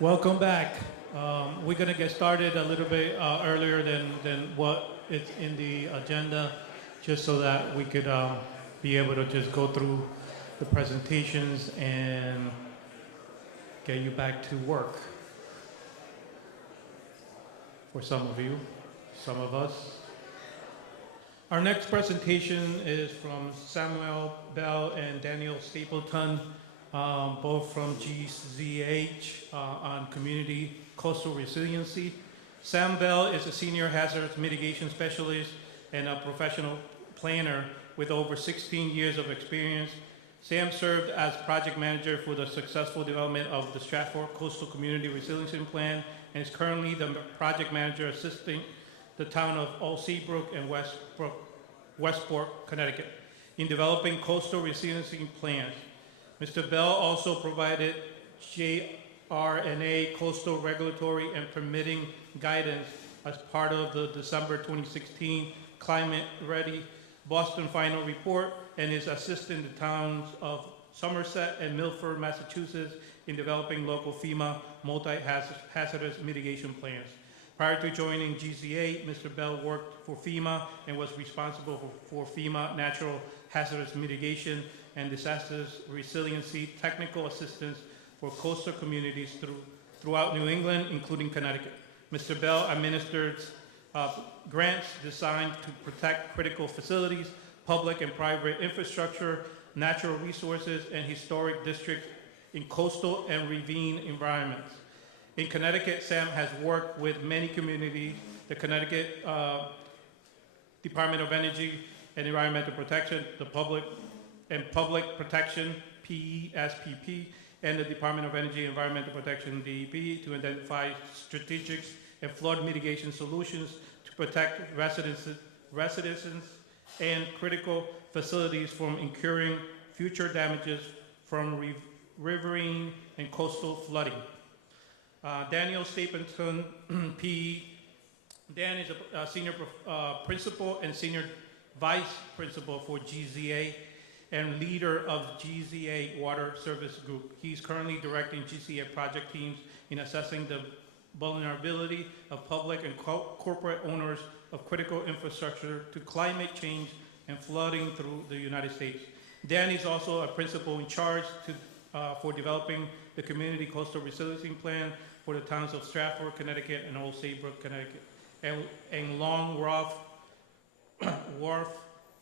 Welcome back. We're going to get started a little bit earlier than what is in the agenda, just so that we could be able to just go through the presentations and get you back to work. For some of you, some of us. Our next presentation is from Samuel Bell and Daniel Stapleton, both from GZH on Community Coastal Resiliency. Sam Bell is a senior hazards mitigation specialist and a professional planner with over 16 years of experience. Sam served as project manager for the successful development of the Stratford Coastal Community Resiliency Plan and is currently the project manager assisting the Town of Old Saybrook and Westport, Connecticut, in developing coastal resiliency plans. Mr. Bell also provided JRNA coastal regulatory and permitting guidance as part of the December 2016 Climate Ready Boston Final Report and is assisting the towns of Somerset and Milford, Massachusetts in developing local FEMA multi-hazardous mitigation plans. Prior to joining GZA, Mr. Bell worked for FEMA and was responsible for FEMA natural hazardous mitigation and disasters resiliency technical assistance for coastal communities throughout New England, including Connecticut. Mr. Bell administers grants designed to protect critical facilities, public and private infrastructure, natural resources, and historic districts in coastal and ravine environments. In Connecticut, Sam has worked with many communities, the Connecticut Department of Energy and Environmental Protection, the Public Protection, PESPP, and the Department of Energy and Environmental Protection, DEP, to identify strategic and flood mitigation solutions to protect residents and critical facilities from incurring future damages from riverine and coastal flooding. Daniel Stapleton, PE. Dan is a senior principal and senior vice principal for GZA and leader of GZA Water Service Group. He's currently directing GZA project teams in assessing the vulnerability of public and corporate owners of critical infrastructure to climate change and flooding through the United States. Dan is also a principal in charge for developing the Community Coastal Resiliency Plan for the towns of Stratford, Connecticut, and Old Saybrook, Connecticut, and Long Wharf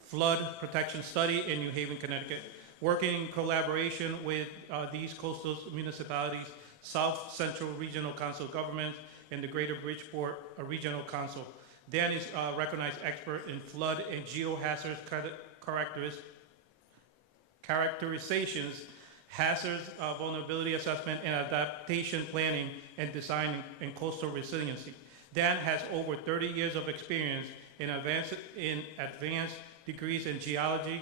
Flood Protection Study in New Haven, Connecticut, working in collaboration with these coastal municipalities, South Central Regional Council of Governments, and the Greater Bridgeport Regional Council. Dan is a recognized expert in flood and geohazard characterizations, hazards, vulnerability assessment, and adaptation planning and design and coastal resiliency. Dan has over 30 years of experience in advanced degrees in geology,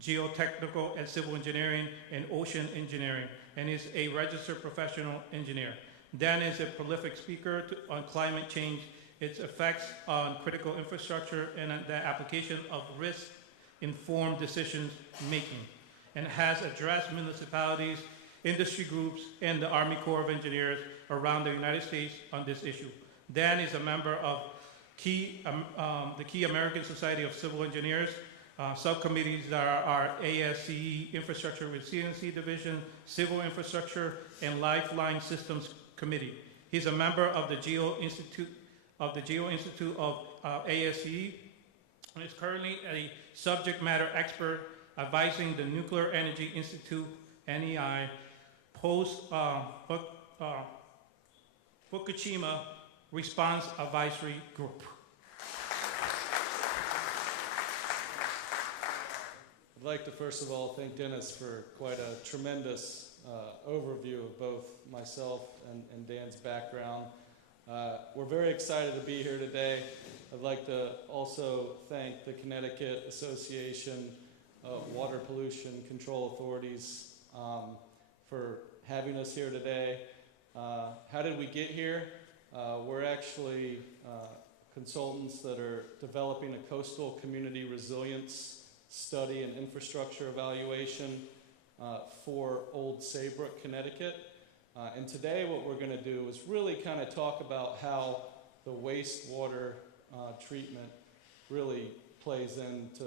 geotechnical and civil engineering, and ocean engineering, and is a registered professional engineer. Dan is a prolific speaker on climate change, its effects on critical infrastructure, and the application of risk-informed decision making, and has addressed municipalities, industry groups, and the Army Corps of Engineers around the United States on this issue. Dan is a member of the Key American Society of Civil Engineers, subcommittees that are ASCE Infrastructure Resiliency Division, Civil Infrastructure, and Lifeline Systems Committee. He's a member of the Geo Institute of ASCE, and is currently a subject matter expert advising the Nuclear Energy Institute, NEI, post Fukushima Response Advisory Group. I'd like to first of all thank Dennis for quite a tremendous overview of both myself and Dan's background. We're very excited to be here today. I'd like to also thank the Connecticut Association of Water Pollution Control Authorities for having us here today. How did we get here? We're actually consultants that are developing a coastal community resilience study and infrastructure evaluation for Old Saybrook, Connecticut. And today what we're going to do is really kind of talk about how the wastewater treatment really plays into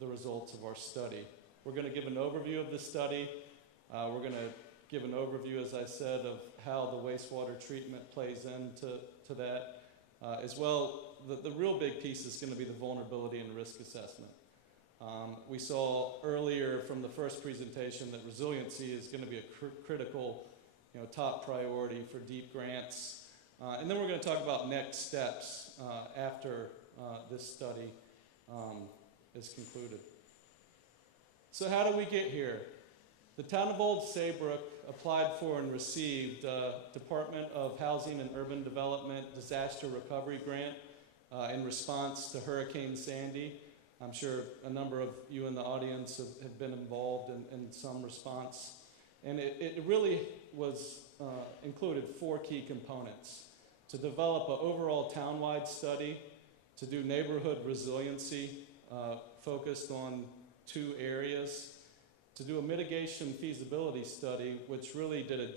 the results of our study. We're going to give an overview of the study. We're going to give an overview, as I said, of how the wastewater treatment plays into that. As well, the real big piece is going to be the vulnerability and risk assessment. We saw earlier from the first presentation that resiliency is going to be a critical, top priority for DEEP grants. And then we're going to talk about next steps after this study is concluded. So how did we get here? The Town of Old Saybrook applied for and received Department of Housing and Urban Development Disaster Recovery Grant in response to Hurricane Sandy. I'm sure a number of you in the audience have been involved in some response. And it really was included 4 key components: to develop an overall town-wide study, to do neighborhood resiliency focused on 2 areas, to do a mitigation feasibility study, which really did a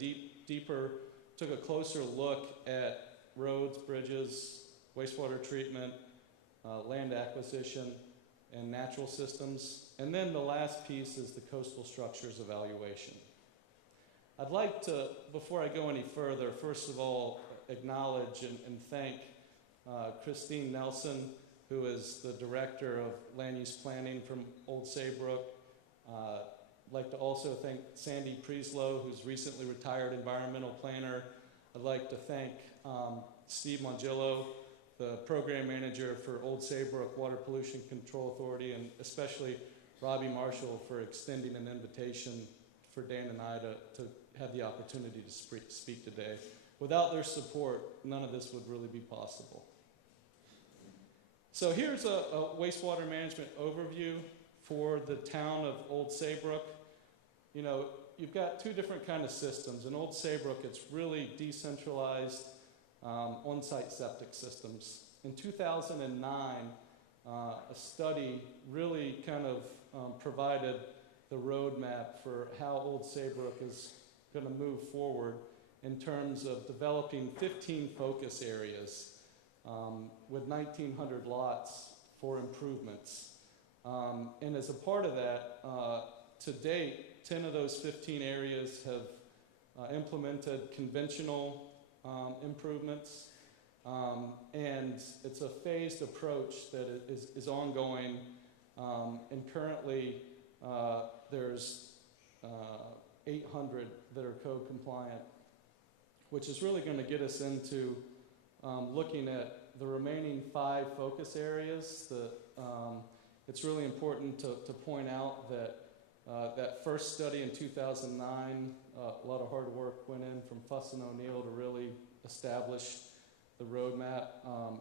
took a closer look at roads, bridges, wastewater treatment, land acquisition, and natural systems. And then the last piece is the coastal structures evaluation. I'd like to, before I go any further, first of all, acknowledge and thank Christine Nelson, who is the Director of Land Use Planning from Old Saybrook. I'd like to also thank Sandy Prieslow, who's recently retired environmental planner. I'd like to thank Steve Mongillo, the program manager for Old Saybrook Water Pollution Control Authority, and especially Robbie Marshall for extending an invitation for Dan and I to have the opportunity to speak today. Without their support, none of this would really be possible. So here's a wastewater management overview for the town of Old Saybrook. You've got 2 different kind of systems. In Old Saybrook, it's really decentralized on-site septic systems. In 2009, a study really kind of provided the roadmap for how Old Saybrook is going to move forward in terms of developing 15 focus areas with 1,900 lots for improvements. And as a part of that, to date, 10 of those 15 areas have implemented conventional improvements. And it's a phased approach that is ongoing. And currently, there's 800 that are code compliant, which is really going to get us into looking at the remaining 5 focus areas. It's really important to point out that that first study in 2009, a lot of hard work went in from Fuss and O'Neill to really establish the roadmap.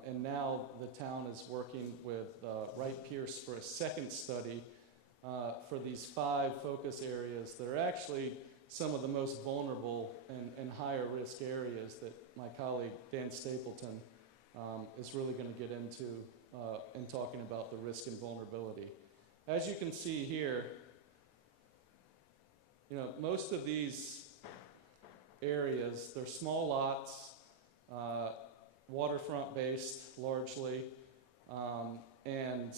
And now the town is working with Wright Pierce for a second study for these 5 focus areas that are actually some of the most vulnerable and higher risk areas that my colleague Dan Stapleton is really going to get into in talking about the risk and vulnerability. As you can see here, most of these areas, they're small lots, waterfront based largely, and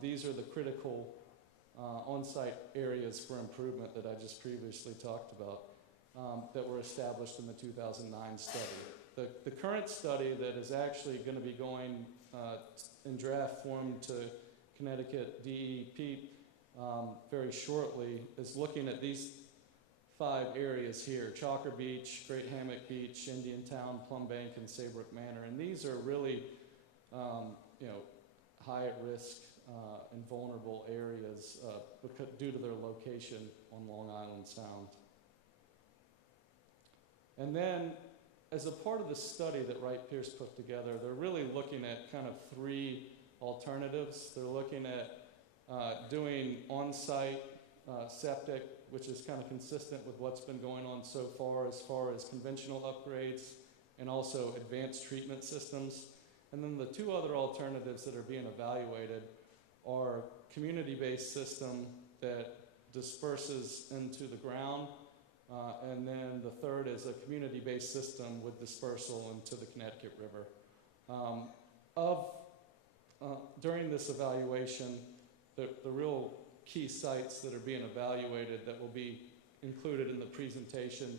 these are the critical on-site areas for improvement that I just previously talked about that were established in the 2009 study. The current study that is actually going to be going in draft form to Connecticut DEP very shortly is looking at these 5 areas here: Chalker Beach, Great Hammock Beach, Indian Town, Plum Bank, and Saybrook Manor. And these are really high at risk and vulnerable areas due to their location on Long Island Sound. And then, as a part of the study that Wright Pierce put together, they're really looking at kind of 3 alternatives. They're looking at doing on-site septic, which is kind of consistent with what's been going on so far as conventional upgrades and also advanced treatment systems. And then the 2 other alternatives that are being evaluated are community-based system that disperses into the ground And then the third is a community-based system with dispersal into the Connecticut River. During this evaluation, the real key sites that are being evaluated that will be included in the presentation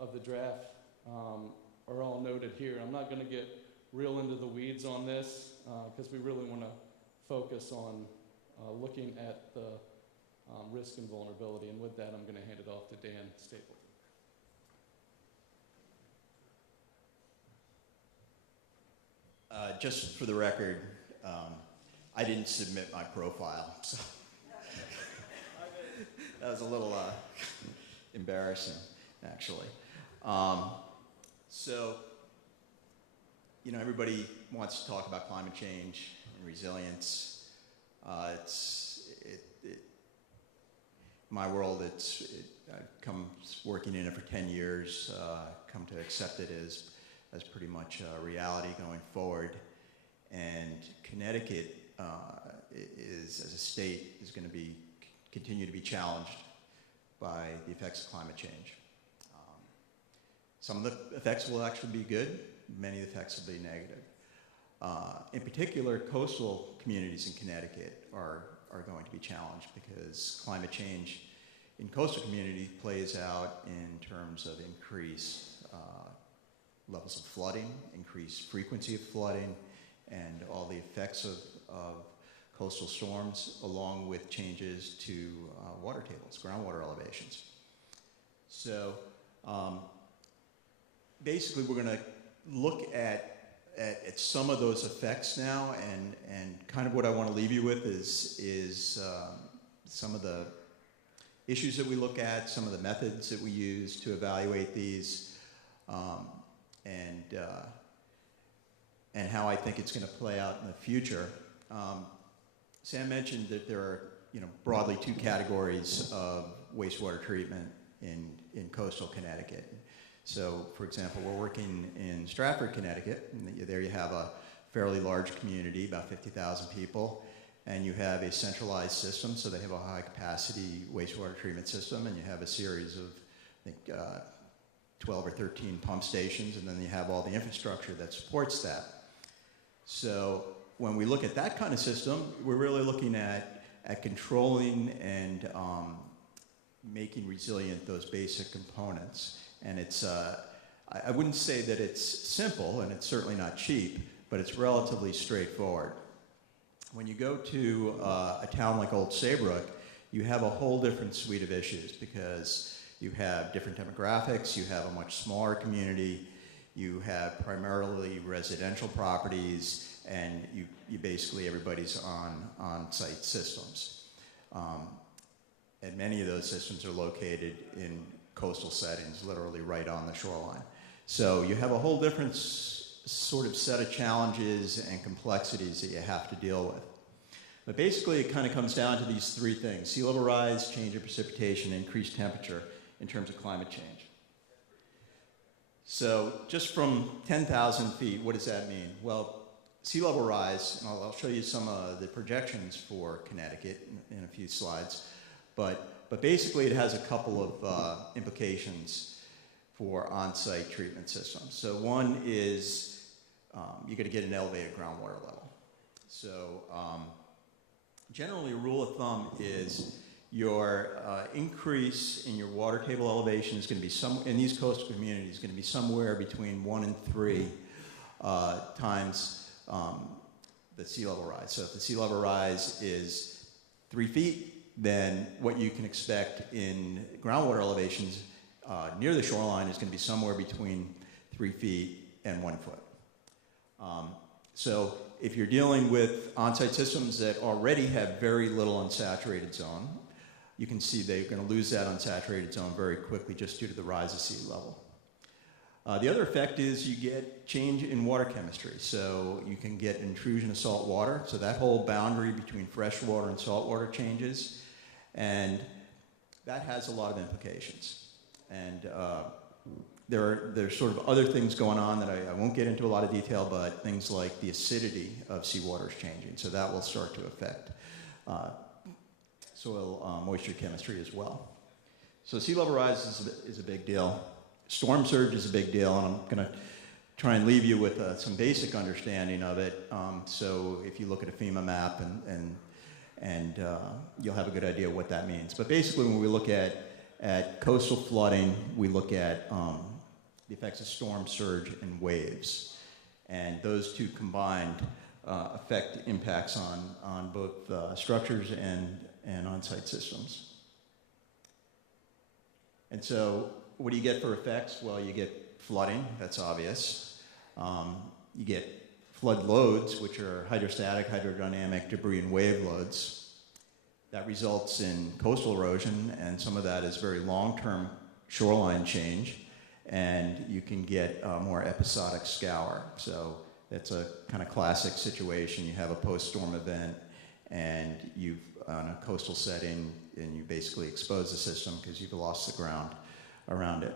of the draft are all noted here. I'm not going to get real into the weeds on this because we really want to focus on looking at the risk and vulnerability. And with that, I'm going to hand it off to Dan Stapleton. Just for the record, I didn't submit my profile, so that was a little embarrassing, actually. So, you know, everybody wants to talk about climate change and resilience. My world, I've come working in it for 10 years, come to accept it as pretty much a reality going forward. And Connecticut as a state, is going to continue to be challenged by the effects of climate change. Some of the effects will actually be good. Many of the effects will be negative. In particular, coastal communities in Connecticut are going to be challenged because climate change in coastal communities plays out in terms of increased levels of flooding, increased frequency of flooding, and all the effects of coastal storms, along with changes to water tables, groundwater elevations. So basically, we're going to look at some of those effects now, and kind of what I want to leave you with is some of the issues that we look at, some of the methods that we use to evaluate these, and how I think it's going to play out in the future. Sam mentioned that there are, broadly two categories of wastewater treatment in coastal Connecticut. So, for example, we're working in Stratford, Connecticut, and there you have a fairly large community, about 50,000 people, and you have a centralized system, so they have a high-capacity wastewater treatment system, and you have a series of, I think, 12 or 13 pump stations, and then you have all the infrastructure that supports that. So when we look at that kind of system, we're really looking at controlling and making resilient those basic components. And it's, I wouldn't say that it's simple, and it's certainly not cheap, but it's relatively straightforward. When you go to a town like Old Saybrook, you have a whole different suite of issues because you have different demographics, you have a much smaller community, you have primarily residential properties, and you basically, everybody's on-site systems. And many of those systems are located in coastal settings, literally right on the shoreline. So you have a whole different sort of set of challenges and complexities that you have to deal with. But basically, it kind of comes down to these three things: sea level rise, change in precipitation, increased temperature in terms of climate change. So just from 10,000 feet, what does that mean? Well, sea level rise, and I'll show you some of the projections for Connecticut in a few slides, but basically it has a couple of implications for on-site treatment systems. So one is you're going to get an elevated groundwater level. So generally, a rule of thumb is your increase in your water table elevation is going to be in these coastal communities, going to be somewhere between 1 and 3 times the sea level rise. So if the sea level rise is 3 feet, then what you can expect in groundwater elevations near the shoreline is going to be somewhere between 3 feet and 1 foot. So if you're dealing with on-site systems that already have very little unsaturated zone, you can see they're going to lose that unsaturated zone very quickly just due to the rise of sea level. The other effect is you get change in water chemistry. So you can get intrusion of salt water. So that whole boundary between fresh water and salt water changes. And that has a lot of implications. And there's sort of other things going on that I won't get into a lot of detail, but things like the acidity of seawater is changing. So that will start to affect soil moisture chemistry as well. So sea level rise is a big deal. Storm surge is a big deal, and I'm going to try and leave you with some basic understanding of it. So if you look at a FEMA map, and you'll have a good idea what that means. But basically, when we look at coastal flooding, we look at the effects of storm surge and waves, and those two combined affect impacts on both structures and on-site systems. And so, what do you get for effects? Well, you get flooding, that's obvious. You get flood loads, which are hydrostatic, hydrodynamic, debris, and wave loads. That results in coastal erosion, and some of that is very long-term shoreline change, and you can get a more episodic scour. So that's a kind of classic situation. You have a post-storm event, and you've, on a coastal setting, and you basically expose the system because you've lost the ground around it.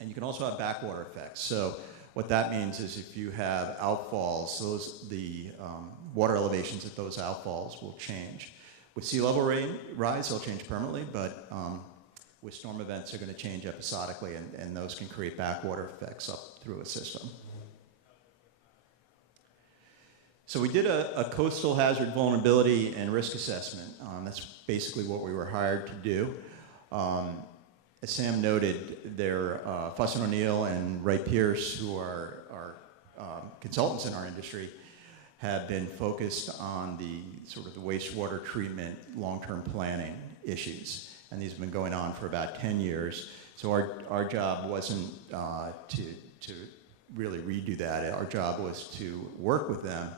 And you can also have backwater effects. So what that means is if you have outfalls, the water elevations at those outfalls will change. With sea level rise, they'll change permanently, but with storm events, they're going to change episodically, and those can create backwater effects up through a system. So we did a coastal hazard vulnerability and risk assessment. That's basically what we were hired to do. As Sam noted, Fuss & O'Neill and Wright Pierce, who are consultants in our industry, have been focused on the sort of the wastewater treatment long-term planning issues. And these have been going on for about 10 years. So our job wasn't to really redo that. Our job was to work with them,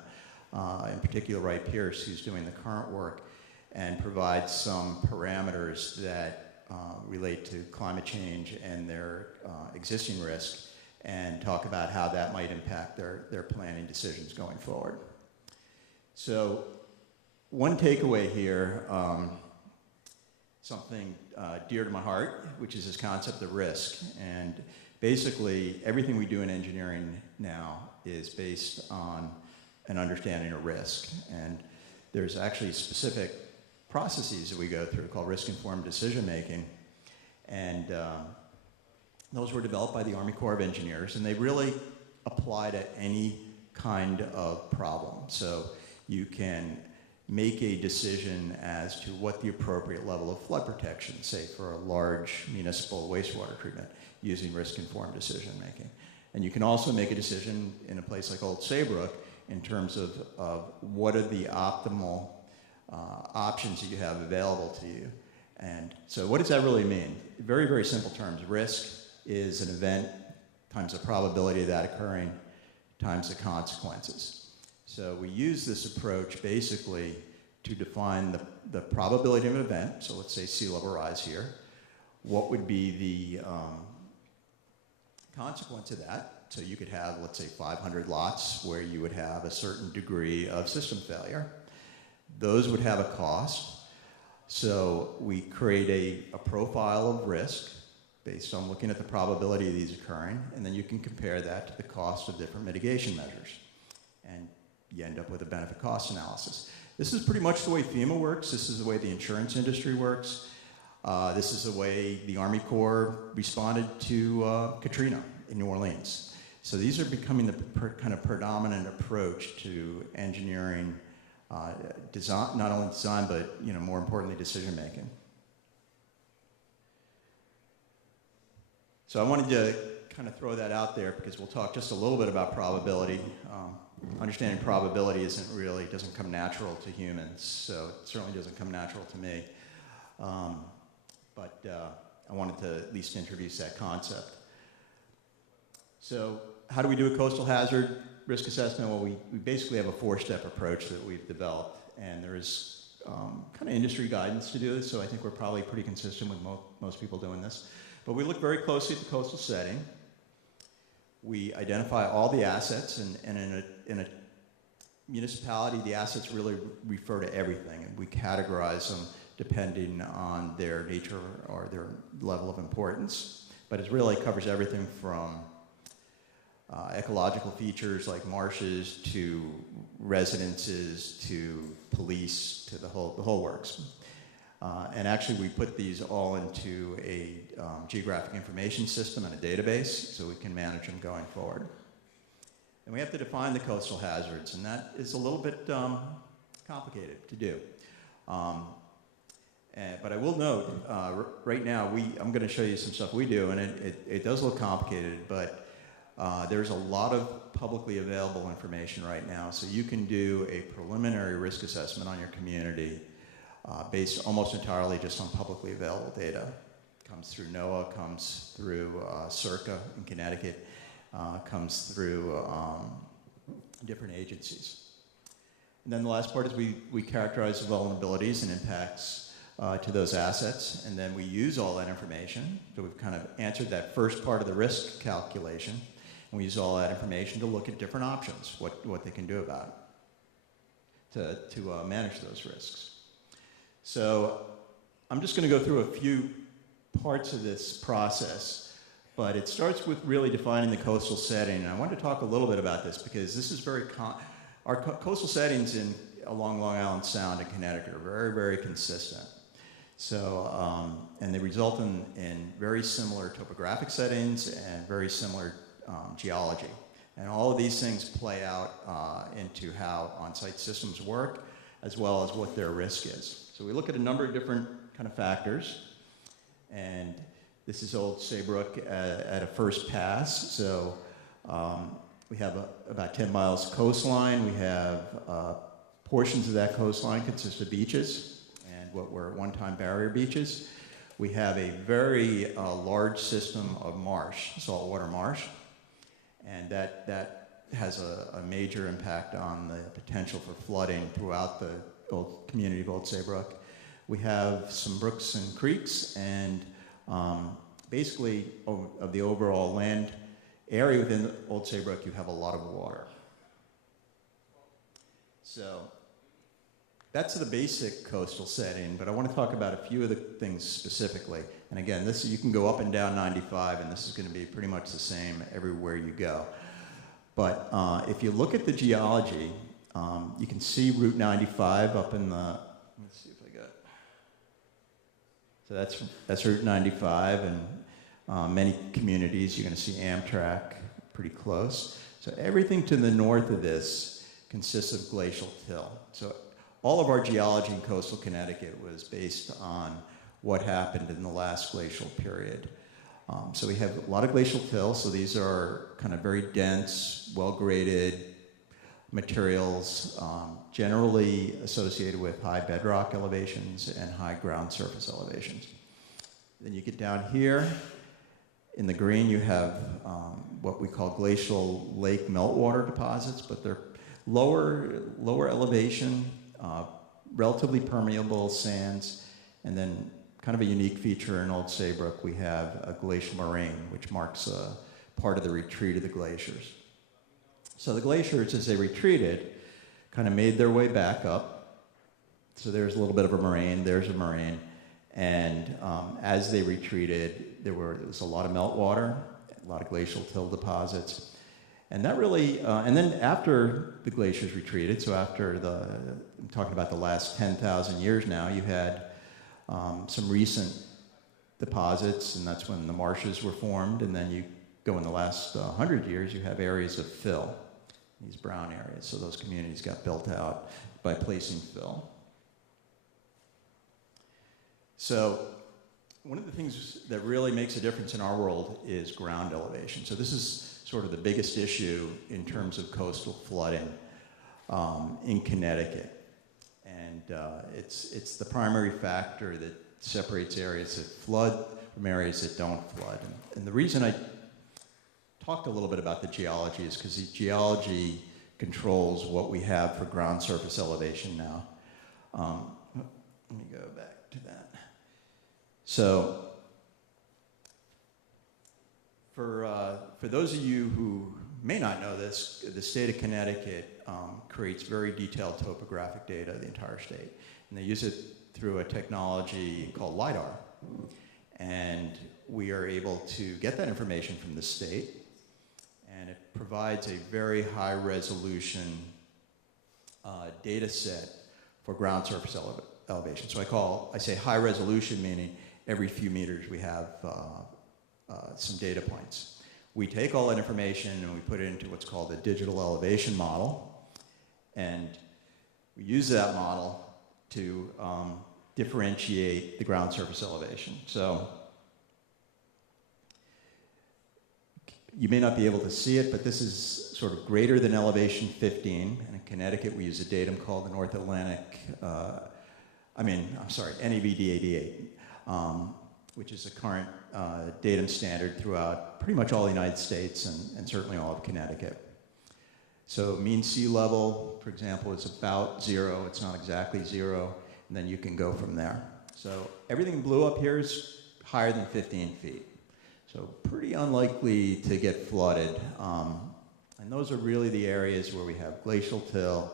in particular Wright Pierce, who's doing the current work, and provide some parameters that relate to climate change and their existing risk, and talk about how that might impact their planning decisions going forward. So one takeaway here, something dear to my heart, which is this concept of risk. And basically, everything we do in engineering now is based on an understanding of risk. And there's actually specific processes that we go through called risk-informed decision-making. And those were developed by the Army Corps of Engineers, and they really apply to any kind of problem. So you can make a decision as to what the appropriate level of flood protection, say for a large municipal wastewater treatment, using risk-informed decision-making. And you can also make a decision in a place like Old Saybrook in terms of what are the optimal options that you have available to you. And so what does that really mean? Very, very simple terms. Risk is an event times the probability of that occurring times the consequences. So we use this approach basically to define the probability of an event. So let's say sea level rise here. What would be the consequence of that? So you could have, let's say, 500 lots where you would have a certain degree of system failure. Those would have a cost. So we create a profile of risk based on looking at the probability of these occurring, and then you can compare that to the cost of different mitigation measures. And you end up with a benefit cost analysis. This is pretty much the way FEMA works. This is the way the insurance industry works. This is the way the Army Corps responded to Katrina in New Orleans. So these are becoming the kind of predominant approach to engineering design, not only design, but more importantly, decision making. So I wanted to kind of throw that out there because we'll talk just a little bit about probability. Understanding probability doesn't come natural to humans, so it certainly doesn't come natural to me. But I wanted to at least introduce that concept. So how do we do a coastal hazard risk assessment? Well, we basically have a four-step approach that we've developed, and there is kind of industry guidance to do this, so I think we're probably pretty consistent with most people doing this. But we look very closely at the coastal setting. We identify all the assets, and in a municipality, the assets really refer to everything, and we categorize them depending on their nature or their level of importance. But it really covers everything from ecological features like marshes to residences to police to the whole works. And actually, we put these all into a geographic information system and a database so we can manage them going forward. And we have to define the coastal hazards, and that is a little bit complicated to do. But I will note, right now, I'm going to show you some stuff we do, and it does look complicated, but there's a lot of publicly available information right now. So you can do a preliminary risk assessment on your community based almost entirely just on publicly available data. Comes through NOAA, comes through CERCA in Connecticut, comes through different agencies. And then the last part is we characterize the vulnerabilities and impacts to those assets, and then we use all that information. So we've kind of answered that first part of the risk calculation, and we use all that information to look at different options, what they can do about it, to manage those risks. So I'm just going to go through a few parts of this process, but it starts with really defining the coastal setting. And I want to talk a little bit about this because this is our coastal settings along Long Island Sound and Connecticut are very, very consistent. So, and they result in very similar topographic settings and very similar geology. And all of these things play out into how on-site systems work, as well as what their risk is. So we look at a number of different kind of factors, and this is Old Saybrook at a first pass. So we have about 10 miles coastline. We have portions of that coastline consist of beaches and what were at one time barrier beaches. We have a very large system of marsh, saltwater marsh, and that has a major impact on the potential for flooding throughout the community of Old Saybrook. We have some brooks and creeks, and basically of the overall land area within Old Saybrook, you have a lot of water. So that's the basic coastal setting, but I want to talk about a few of the things specifically. And again, you can go up and down 95, and this is going to be pretty much the same everywhere you go. But if you look at the geology, you can see Route 95 up in the, let's see if I got it. So that's Route 95, and many communities, you're going to see Amtrak pretty close. So everything to the north of this consists of glacial till. So all of our geology in coastal Connecticut was based on what happened in the last glacial period. So we have a lot of glacial till, so these are kind of very dense, well-graded materials, generally associated with high bedrock elevations and high ground surface elevations. Then you get down here, in the green you have what we call glacial lake meltwater deposits, but they're lower elevation, relatively permeable sands, and then kind of a unique feature in Old Saybrook, we have a glacial moraine, which marks part of the retreat of the glaciers. So the glaciers, as they retreated, kind of made their way back up. So there's a little bit of a moraine, there's a moraine, and as they retreated, there was a lot of meltwater, a lot of glacial till deposits. And that really, and then after the glaciers retreated, so after I'm talking about the last 10,000 years now, you had some recent deposits, and that's when the marshes were formed, and then you go in the last 100 years, you have areas of fill, these brown areas. So those communities got built out by placing fill. So one of the things that really makes a difference in our world is ground elevation. So this is sort of the biggest issue in terms of coastal flooding in Connecticut. And it's the primary factor that separates areas that flood from areas that don't flood. And the reason I talked a little bit about the geology is because the geology controls what we have for ground surface elevation now. Let me go back to that. So for those of you who may not know this, the state of Connecticut creates very detailed topographic data of the entire state. And they use it through a technology called LIDAR. And we are able to get that information from the state, and it provides a very high resolution data set for ground surface elevation. So I say high resolution, meaning every few meters we have some data points. We take all that information and we put it into what's called a digital elevation model, and we use that model to differentiate the ground surface elevation. So you may not be able to see it, but this is sort of greater than elevation 15. And in Connecticut, we use a datum called the North Atlantic, NAVDA88, which is a current datum standard throughout pretty much all the United States and certainly all of Connecticut. So mean sea level, for example, is about 0. It's not exactly 0, and then you can go from there. So everything blue up here is higher than 15 feet. So pretty unlikely to get flooded. And those are really the areas where we have glacial till,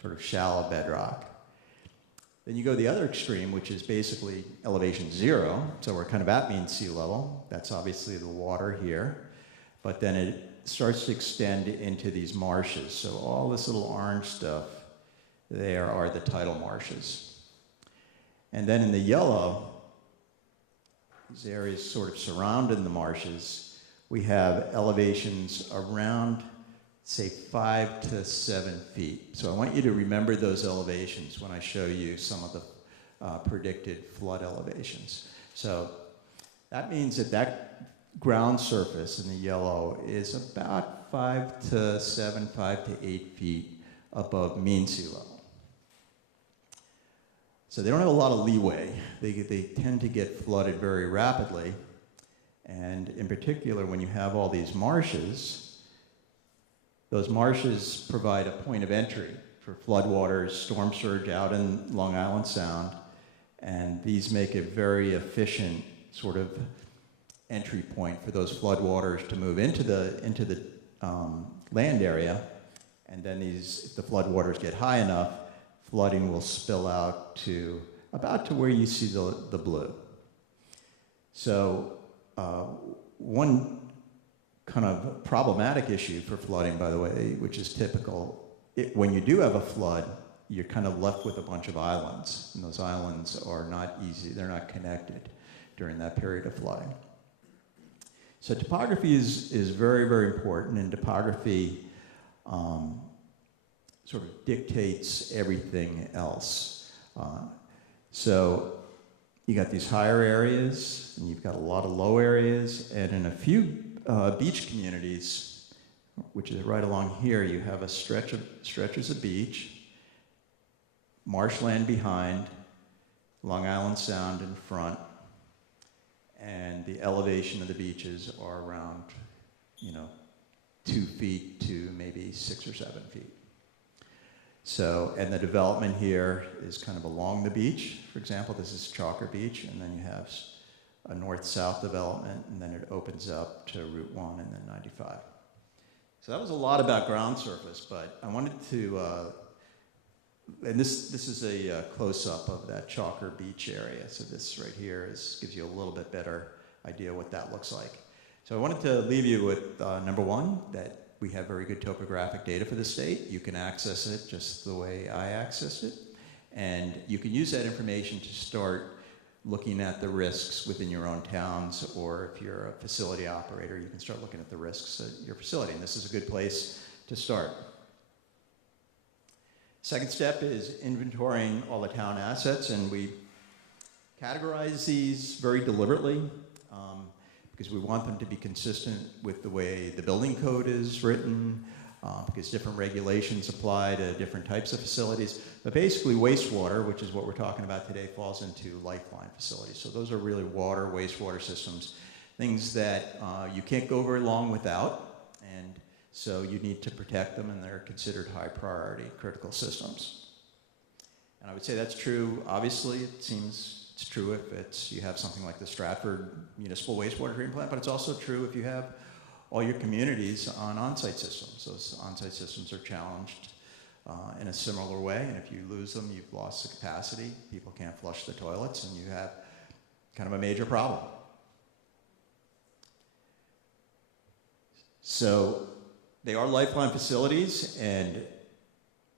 sort of shallow bedrock. Then you go the other extreme, which is basically elevation 0. So we're kind of at mean sea level. That's obviously the water here. But then it starts to extend into these marshes. So all this little orange stuff there are the tidal marshes. And then in the yellow, these areas sort of surrounding the marshes, we have elevations around, say, 5 to 7 feet. So I want you to remember those elevations when I show you some of the predicted flood elevations. So that means that ground surface in the yellow is about 5 to 7, 5 to 8 feet above mean sea level. So they don't have a lot of leeway. They tend to get flooded very rapidly. And in particular, when you have all these marshes, those marshes provide a point of entry for floodwaters, storm surge out in Long Island Sound. And these make a very efficient sort of entry point for those floodwaters to move into the land area. And then if the floodwaters get high enough, flooding will spill out to about to where you see the blue. So one kind of problematic issue for flooding, by the way, which is typical, when you do have a flood, you're kind of left with a bunch of islands, and those islands are not easy, they're not connected during that period of flooding. So topography is very, very important, and topography sort of dictates everything else. So you got these higher areas, and you've got a lot of low areas, and in a few beach communities, which is right along here, you have stretches of beach, marshland behind, Long Island Sound in front, and the elevation of the beaches are around, 2 feet to maybe 6 or 7 feet. So, and the development here is kind of along the beach. For example, this is Chalker Beach, and then you have a north-south development, and then it opens up to Route 1 and then 95. So that was a lot about ground surface, but I wanted to, and this is a close-up of that Chalker Beach area. So this right here gives you a little bit better idea what that looks like. So I wanted to leave you with number one, that we have very good topographic data for the state. You can access it just the way I accessed it. And you can use that information to start looking at the risks within your own towns, or if you're a facility operator, you can start looking at the risks at your facility. And this is a good place to start. Second step is inventorying all the town assets, and we categorize these very deliberately because we want them to be consistent with the way the building code is written, because different regulations apply to different types of facilities. But basically wastewater, which is what we're talking about today, falls into lifeline facilities. So those are really water, wastewater systems, things that you can't go very long without, and so you need to protect them, and they're considered high priority critical systems. And I would say that's true, obviously, it seems it's true if you have something like the Stratford Municipal Wastewater Treatment Plant, but it's also true if you have all your communities on on-site systems. Those on-site systems are challenged in a similar way, and if you lose them, you've lost the capacity, people can't flush the toilets, and you have kind of a major problem. So they are lifeline facilities, and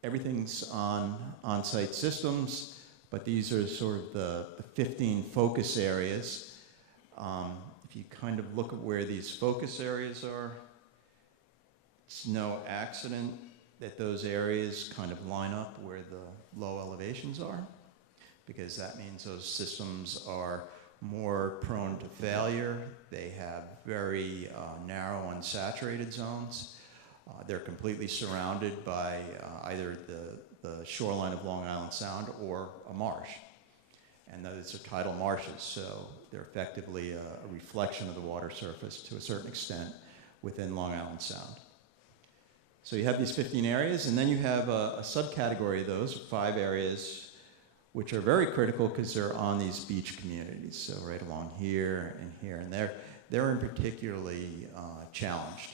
everything's on on-site systems, but these are sort of the 15 focus areas. If you kind of look at where these focus areas are, it's no accident that those areas kind of line up where the low elevations are, because that means those systems are more prone to failure. They have very narrow unsaturated zones. They're completely surrounded by either the shoreline of Long Island Sound or a marsh. And those are tidal marshes, so they're effectively a reflection of the water surface to a certain extent within Long Island Sound. So you have these 15 areas, and then you have a subcategory of those, 5 areas, which are very critical because they're on these beach communities. So right along here, and they're in particularly challenged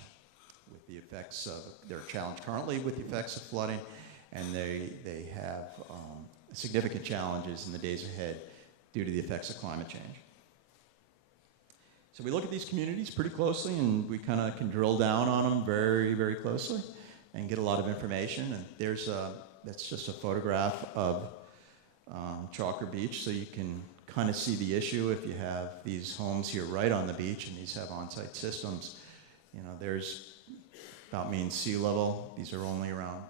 with the effects of, they're challenged currently with the effects of flooding, and they have significant challenges in the days ahead due to the effects of climate change. So we look at these communities pretty closely, and we kind of can drill down on them very, very closely and get a lot of information. And that's just a photograph of Chalker Beach, so you can kind of see the issue if you have these homes here right on the beach and these have on-site systems. You know, there's about mean sea level. These are only around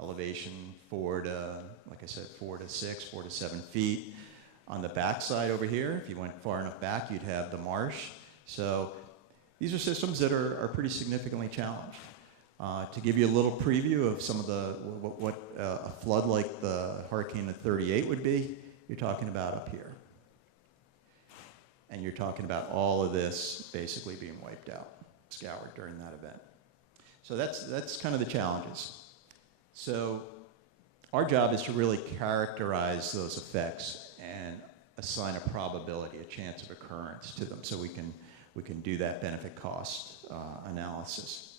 elevation 4 to 6, 4 to 7 feet. On the backside over here, if you went far enough back, you'd have the marsh. So these are systems that are pretty significantly challenged. To give you a little preview of some of what a flood like the hurricane of '38 would be, you're talking about up here. And you're talking about all of this basically being wiped out, scoured during that event. So that's kind of the challenges. So our job is to really characterize those effects and assign a probability, a chance of occurrence to them, so we can do that benefit cost analysis.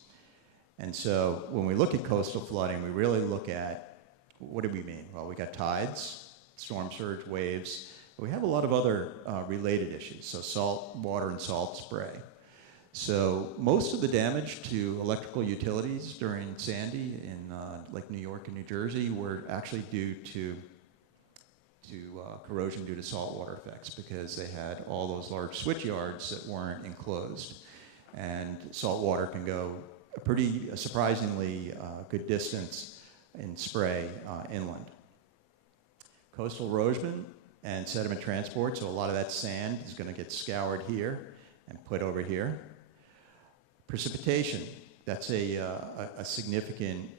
And so when we look at coastal flooding, we really look at, what do we mean? Well, we got tides, storm surge, waves. We have a lot of other related issues, so salt water and salt spray. So most of the damage to electrical utilities during Sandy in like New York and New Jersey were actually due to corrosion due to saltwater effects, because they had all those large switch yards that weren't enclosed. And salt water can go a surprisingly good distance in spray inland. Coastal erosion and sediment transport, so a lot of that sand is going to get scoured here and put over here. Precipitation, that's a significant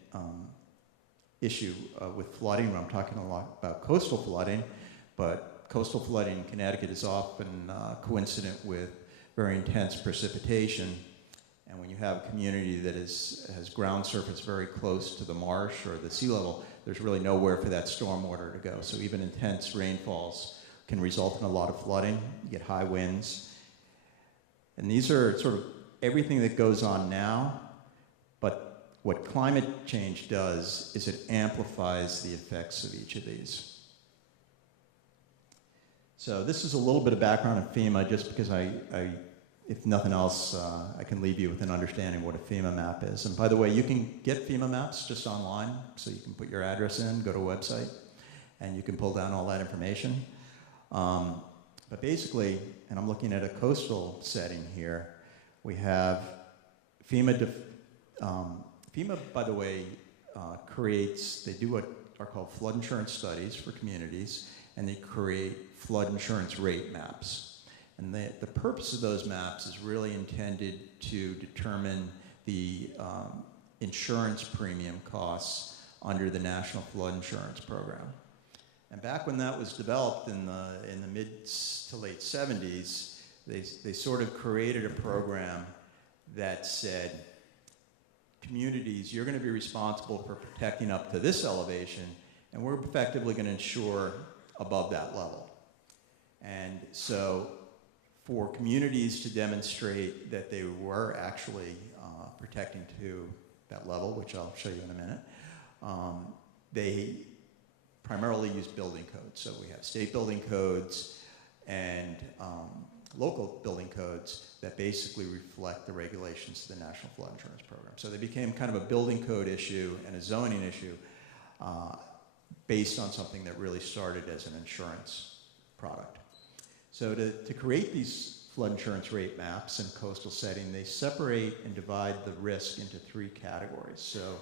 issue with flooding. I'm talking a lot about coastal flooding, but coastal flooding in Connecticut is often coincident with very intense precipitation. And when you have a community that has ground surface very close to the marsh or the sea level, there's really nowhere for that stormwater to go. So even intense rainfalls can result in a lot of flooding. You get high winds. And these are sort of everything that goes on now, but what climate change does is it amplifies the effects of each of these. So this is a little bit of background on FEMA, just because if nothing else, I can leave you with an understanding of what a FEMA map is. And by the way, you can get FEMA maps just online, so you can put your address in, go to a website, and you can pull down all that information. But basically, and I'm looking at a coastal setting here, we have FEMA, by the way, they do what are called flood insurance studies for communities, and they create flood insurance rate maps. And the purpose of those maps is really intended to determine the insurance premium costs under the National Flood Insurance Program. And back when that was developed in the mid to late 70s, they sort of created a program that said, communities, you're going to be responsible for protecting up to this elevation, and we're effectively going to insure above that level. And so for communities to demonstrate that they were actually protecting to that level, which I'll show you in a minute, they primarily use building codes. So we have state building codes and local building codes that basically reflect the regulations of the National Flood Insurance Program. So they became kind of a building code issue and a zoning issue. based on something that really started as an insurance product. So to create these flood insurance rate maps in coastal setting, they separate and divide the risk into 3 categories. So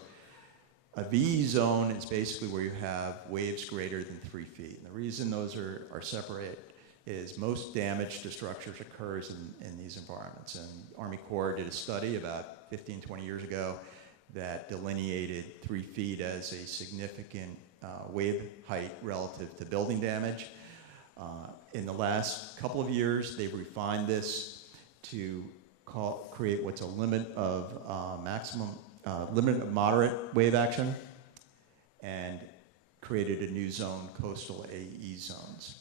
a VE zone is basically where you have waves greater than 3 feet. And the reason those are separate is most damage to structures occurs in these environments. And Army Corps did a study about 15, 20 years ago that delineated 3 feet as a significant wave height relative to building damage. In the last couple of years, they've refined this to create what's a limit of limit of moderate wave action, and created a new zone, coastal AE zones.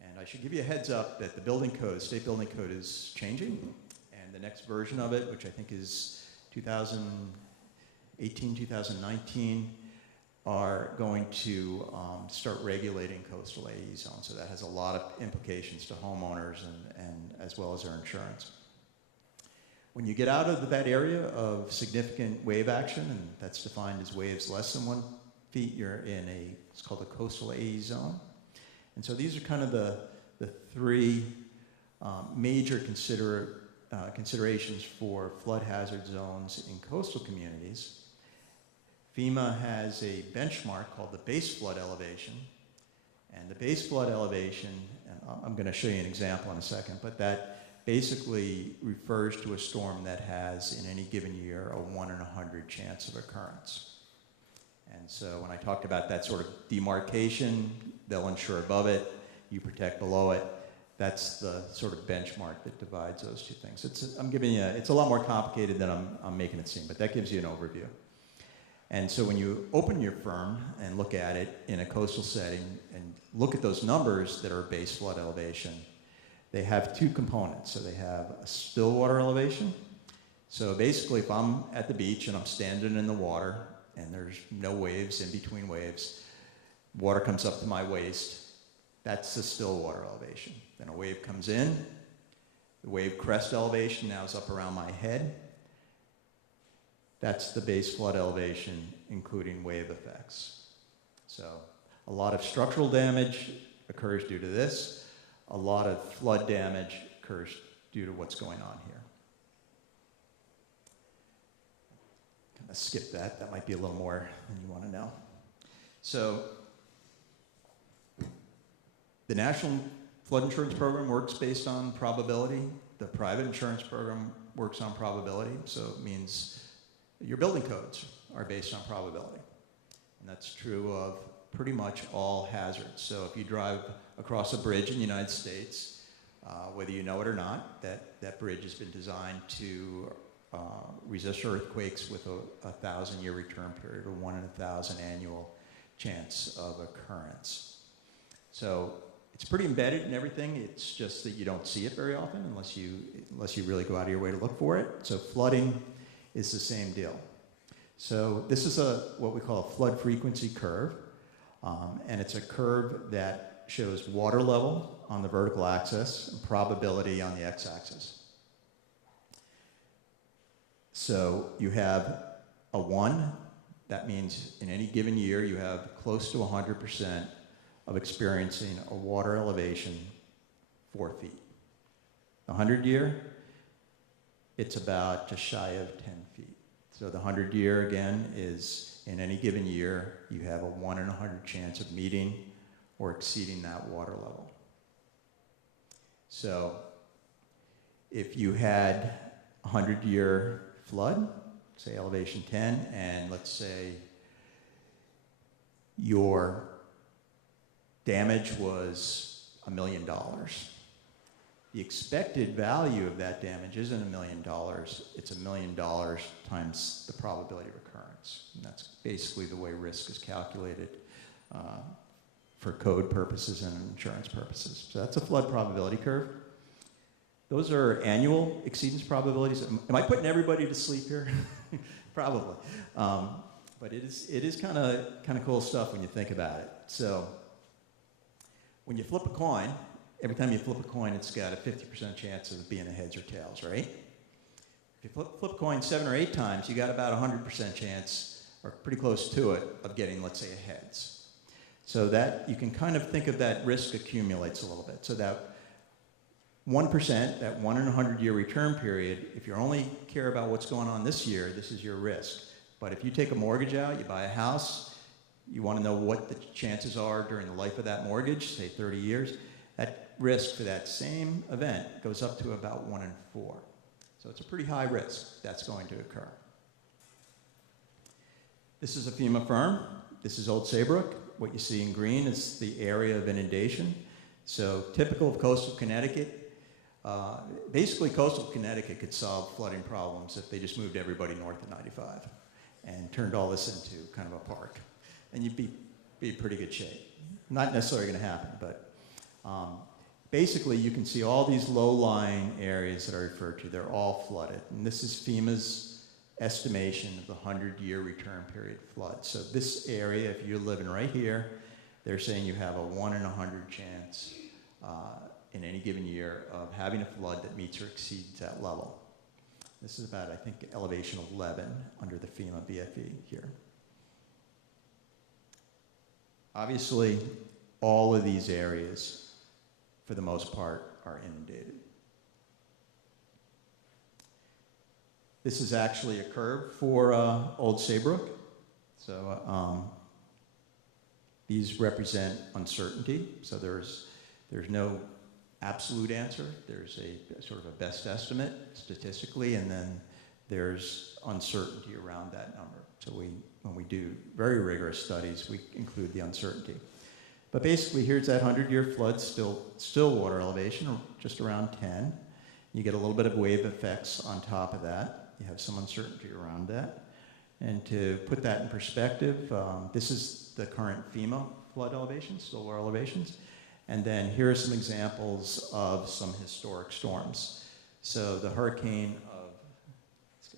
And I should give you a heads up that the building code, state building code, is changing, and the next version of it, which I think is 2018, 2019, are going to start regulating coastal AE zones. So that has a lot of implications to homeowners and as well as their insurance. When you get out of that area of significant wave action, and that's defined as waves less than 1 feet, you're in it's called a coastal AE zone. And so these are kind of the 3 major considerations for flood hazard zones in coastal communities. FEMA has a benchmark called the base flood elevation. And the base flood elevation, and I'm going to show you an example in a second, but that basically refers to a storm that has, in any given year, a 1 in 100 chance of occurrence. And so when I talked about that sort of demarcation, they'll insure above it, you protect below it. That's the sort of benchmark that divides those 2 things. It's a lot more complicated than I'm making it seem, but that gives you an overview. And so when you open your firm and look at it in a coastal setting and look at those numbers that are base flood elevation, they have 2 components. So they have a still water elevation. So basically, if I'm at the beach and I'm standing in the water and there's no waves in between waves, water comes up to my waist, that's the still water elevation. Then a wave comes in, the wave crest elevation now is up around my head. That's the base flood elevation, including wave effects. So a lot of structural damage occurs due to this. A lot of flood damage occurs due to what's going on here. Kind of skip that. That might be a little more than you want to know. So the National Flood Insurance Program works based on probability. The private insurance program works on probability. So it means your building codes are based on probability. And that's true of pretty much all hazards. So if you drive across a bridge in the United States, whether you know it or not, that bridge has been designed to resist earthquakes with a 1,000-year return period, or 1 in 1,000 annual chance of occurrence. So it's pretty embedded in everything. It's just that you don't see it very often unless you really go out of your way to look for it. So flooding is the same deal. So this is what we call a flood frequency curve, and it's a curve that shows water level on the vertical axis and probability on the x-axis. So you have a 1, that means in any given year you have close to 100% of experiencing a water elevation 4 feet. The 100-year, it's about just shy of 10 feet. So the 100-year, again, is in any given year, you have a 1 in 100 chance of meeting or exceeding that water level. So if you had a 100-year flood, say elevation 10, and let's say your damage was $1 million, the expected value of that damage isn't $1 million, it's $1 million times the probability of occurrence. And that's basically the way risk is calculated for code purposes and insurance purposes. So that's a flood probability curve. Those are annual exceedance probabilities. Am I putting everybody to sleep here? Probably. But it is kind of cool stuff when you think about it. So when you flip a coin, every time you flip a coin, it's got a 50% chance of being a heads or tails, right? If you flip a coin 7 or 8 times, you got about a 100% chance, or pretty close to it, of getting, let's say, a heads. So that you can kind of think of that risk accumulates a little bit. So that 1%, that 1 in 100-year return period, if you only care about what's going on this year, this is your risk. But if you take a mortgage out, you buy a house, you want to know what the chances are during the life of that mortgage, say 30 years, that risk for that same event goes up to about 1 in 4. So it's a pretty high risk that's going to occur. This is a FEMA firm. This is Old Saybrook. What you see in green is the area of inundation. So typical of coastal Connecticut, basically coastal Connecticut could solve flooding problems if they just moved everybody north of 95 and turned all this into kind of a park. And you'd be in pretty good shape. Not necessarily going to happen, but basically you can see all these low-lying areas that are referred to. They're all flooded. And this is FEMA's estimation of the 100-year return period flood. So this area, if you're living right here, they're saying you have a 1 in 100 chance in any given year of having a flood that meets or exceeds that level. This is about, I think, elevation 11 under the FEMA BFE here. Obviously, all of these areas, for the most part, are inundated. This is actually a curve for Old Saybrook. So these represent uncertainty. So there's no absolute answer. There's a sort of a best estimate statistically, and then there's uncertainty around that number. So when we do very rigorous studies, we include the uncertainty. But basically, here's that 100-year flood, still water elevation, just around 10. You get a little bit of wave effects on top of that. You have some uncertainty around that. And to put that in perspective, this is the current FEMA flood elevations, still water elevations. And then here are some examples of some historic storms. So the hurricane of,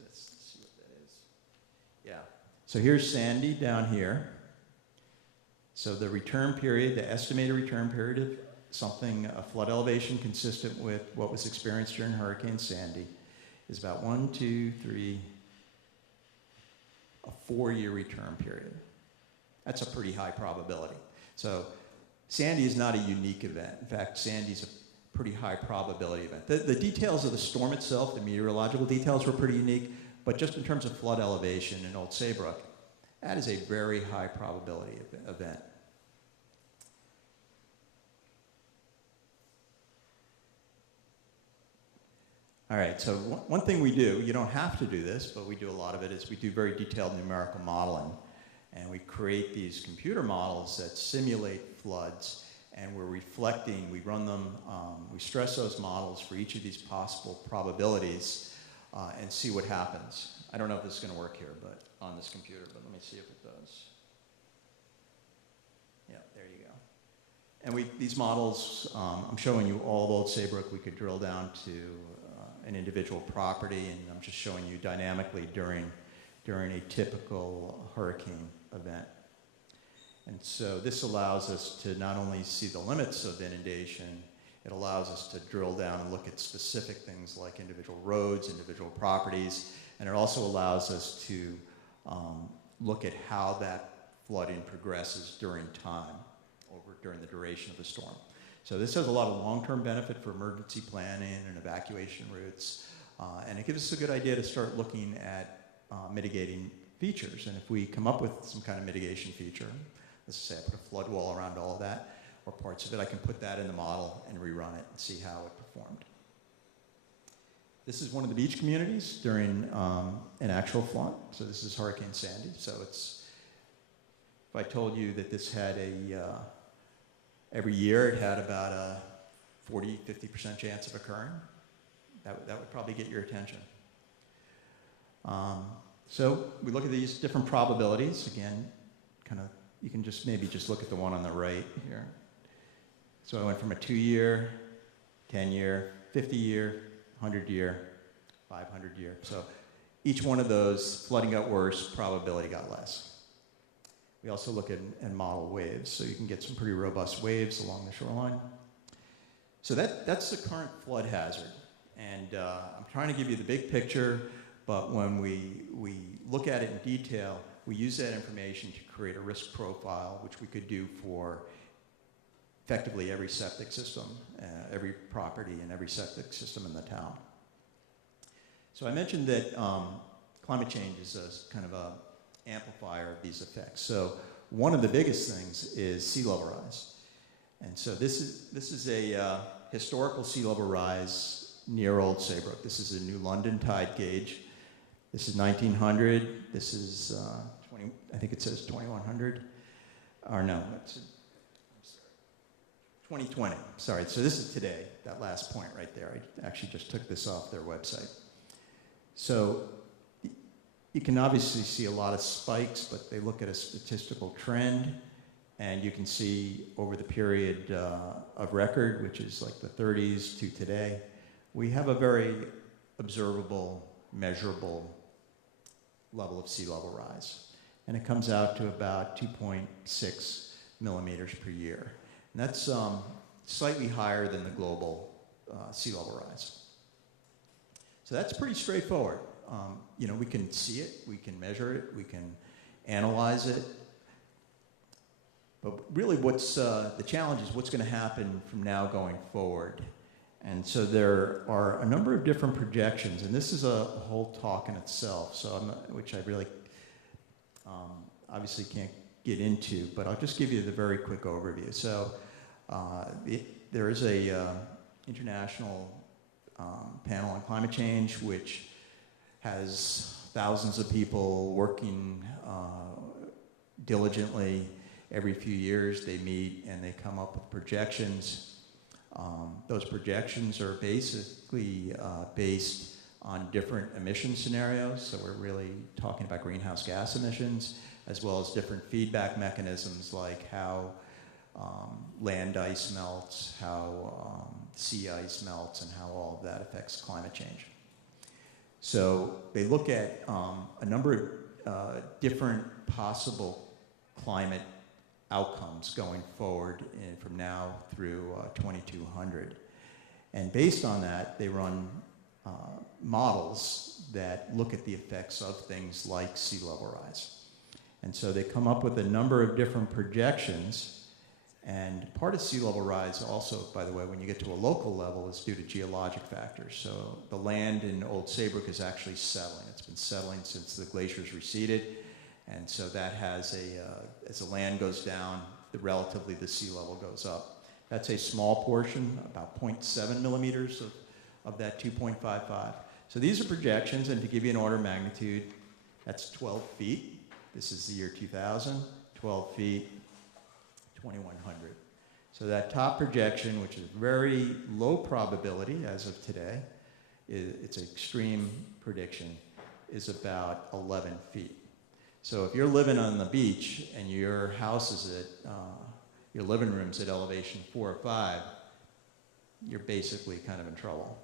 let's see what that is. Yeah. So here's Sandy down here. So the return period, the estimated return period of something, a flood elevation consistent with what was experienced during Hurricane Sandy, is about a 4-year return period. That's a pretty high probability. So Sandy is not a unique event. In fact, Sandy's a pretty high probability event. The details of the storm itself, the meteorological details were pretty unique, but just in terms of flood elevation in Old Saybrook, that is a very high probability event. All right, so one thing we do, you don't have to do this, but we do a lot of it, is we do very detailed numerical modeling. And we create these computer models that simulate floods, and we're reflecting, we run them, we stress those models for each of these possible probabilities and see what happens. I don't know if this is going to work here, but on this computer, but let me see if it does. Yeah, there you go. And these models, I'm showing you all of Old Saybrook. We could drill down to an individual property, and I'm just showing you dynamically during a typical hurricane event. And so this allows us to not only see the limits of inundation, it allows us to drill down and look at specific things like individual roads, individual properties, and it also allows us to look at how that flooding progresses during time, during the duration of the storm. So this has a lot of long-term benefit for emergency planning and evacuation routes, and it gives us a good idea to start looking at mitigating features. And if we come up with some kind of mitigation feature, let's say I put a flood wall around all of that, or parts of it, I can put that in the model and rerun it and see how it performed. This is one of the beach communities during an actual flood. So this is Hurricane Sandy. So it's, if I told you that this had every year it had about a 40–50% chance of occurring, that would probably get your attention. So we look at these different probabilities. Again, you can maybe just look at the one on the right here. So I went from a 2-year, 10-year, 50-year, 100-year, 500-year. So each one of those, flooding got worse, probability got less. We also look at and model waves, so you can get some pretty robust waves along the shoreline. So that's the current flood hazard. And I'm trying to give you the big picture, but when we look at it in detail, we use that information to create a risk profile, which we could do for effectively every septic system, every property and every septic system in the town. So I mentioned that climate change is a kind of a amplifier of these effects. So one of the biggest things is sea level rise. And so this is a historical sea level rise near Old Saybrook. This is a New London tide gauge. This is 1900. This is I think it says 2100. Or no, it's 2020. Sorry. So this is today, that last point right there. I actually just took this off their website. So you can obviously see a lot of spikes, but they look at a statistical trend, and you can see over the period of record, which is like the 30s to today, we have a very observable, measurable level of sea level rise. And it comes out to about 2.6 millimeters per year. And that's slightly higher than the global sea level rise. So that's pretty straightforward. You know, we can see it, we can measure it, we can analyze it. But really what's the challenge is what's going to happen from now going forward. And so there are a number of different projections, and this is a whole talk in itself, so which I really obviously can't get into, but I'll just give you the very quick overview. So there is a international panel on climate change, which has thousands of people working diligently. Every few years they meet and they come up with projections. Those projections are basically based on different emission scenarios. So we're really talking about greenhouse gas emissions, as well as different feedback mechanisms like how land ice melts, how sea ice melts, and how all of that affects climate change. So they look at a number of different possible climate outcomes going forward from now through 2200. And based on that, they run models that look at the effects of things like sea level rise. And so they come up with a number of different projections. And part of sea level rise also, by the way, when you get to a local level, is due to geologic factors. So the land in Old Saybrook is actually settling. It's been settling since the glaciers receded. And so that has as the land goes down, relatively the sea level goes up. That's a small portion, about 0.7 millimeters of that 2.55. So these are projections, and to give you an order of magnitude, that's 12 feet. This is the year 2000, 12 feet, 2100. So that top projection, which is very low probability as of today, it's an extreme prediction, is about 11 feet. So if you're living on the beach and your house is at, your living room's at elevation 4 or 5, you're basically kind of in trouble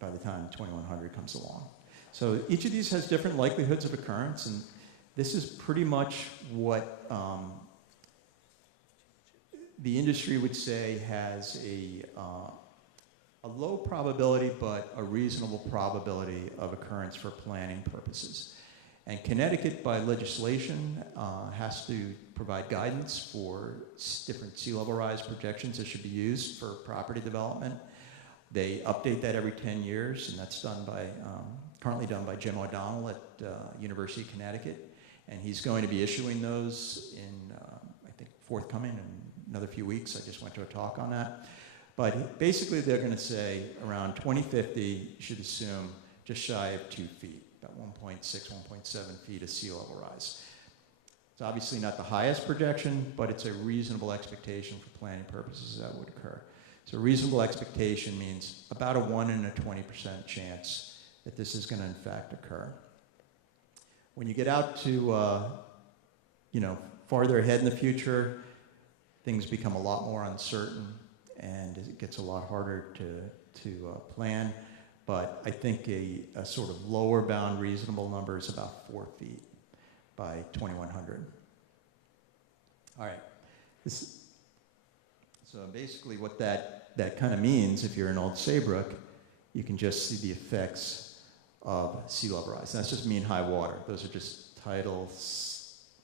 by the time 2100 comes along. So each of these has different likelihoods of occurrence, and this is pretty much what the industry would say has a low probability but a reasonable probability of occurrence for planning purposes. And Connecticut, by legislation, has to provide guidance for different sea level rise projections that should be used for property development. They update that every 10 years, and that's done by, currently done by Jim O'Donnell at University of Connecticut. And he's going to be issuing those in, I think, forthcoming in another few weeks. I just went to a talk on that. But basically, they're going to say around 2050, you should assume just shy of 2 feet. About 1.6, 1.7 feet of sea level rise. It's obviously not the highest projection, but it's a reasonable expectation for planning purposes that would occur. So reasonable expectation means about a 1 in a 20% chance that this is going to in fact occur. When you get out to farther ahead in the future, things become a lot more uncertain, and it gets a lot harder to plan. But I think a sort of lower bound reasonable number is about 4 feet by 2100. All right. So basically what that kind of means, if you're in Old Saybrook, you can just see the effects of sea level rise. And that's just mean high water. Those are just tidal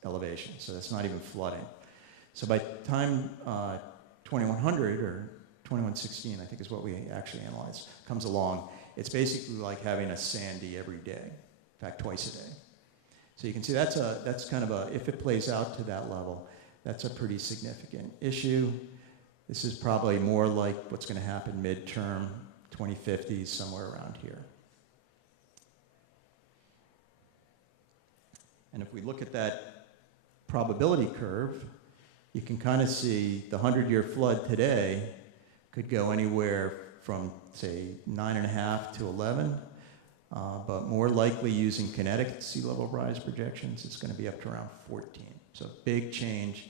elevation, so that's not even flooding. So by time 2100 or 2116, I think is what we actually analyzed, comes along, it's basically like having a Sandy every day, in fact, twice a day. So you can see that's kind of a, if it plays out to that level, that's a pretty significant issue. This is probably more like what's going to happen midterm, 2050s, somewhere around here. And if we look at that probability curve, you can kind of see the 100-year flood today could go anywhere from, say, 9.5 to 11, but more likely using Connecticut sea level rise projections, it's going to be up to around 14. So big change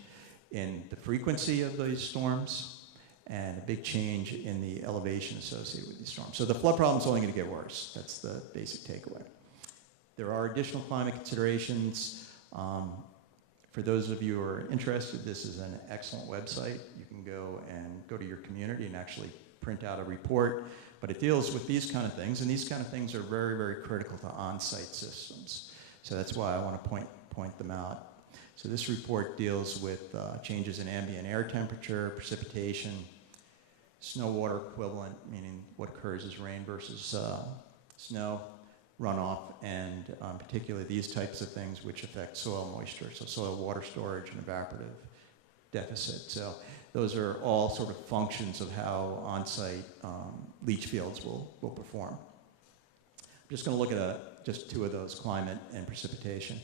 in the frequency of these storms and a big change in the elevation associated with these storms. So the flood problem is only going to get worse. That's the basic takeaway. There are additional climate considerations. For those of you who are interested, this is an excellent website. You can go to your community and actually print out a report, but it deals with these kind of things, and these kind of things are very, very critical to on-site systems. So that's why I want to point them out. So this report deals with changes in ambient air temperature, precipitation, snow water equivalent, meaning what occurs as rain versus snow, runoff, and particularly these types of things which affect soil moisture, so soil water storage and evaporative deficit. So those are all sort of functions of how on-site leach fields will perform. I'm just going to look at just two of those, climate and precipitation.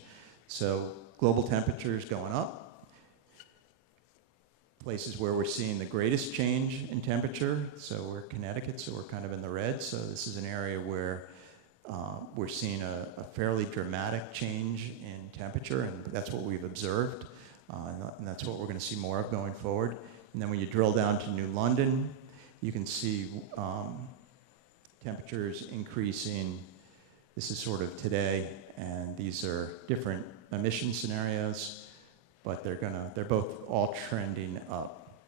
So global temperatures going up. Places where we're seeing the greatest change in temperature, so we're Connecticut, so we're kind of in the red. So this is an area where we're seeing a fairly dramatic change in temperature, and that's what we've observed, and that's what we're going to see more of going forward. And then when you drill down to New London, you can see temperatures increasing. This is sort of today, and these are different emission scenarios, but they're both all trending up.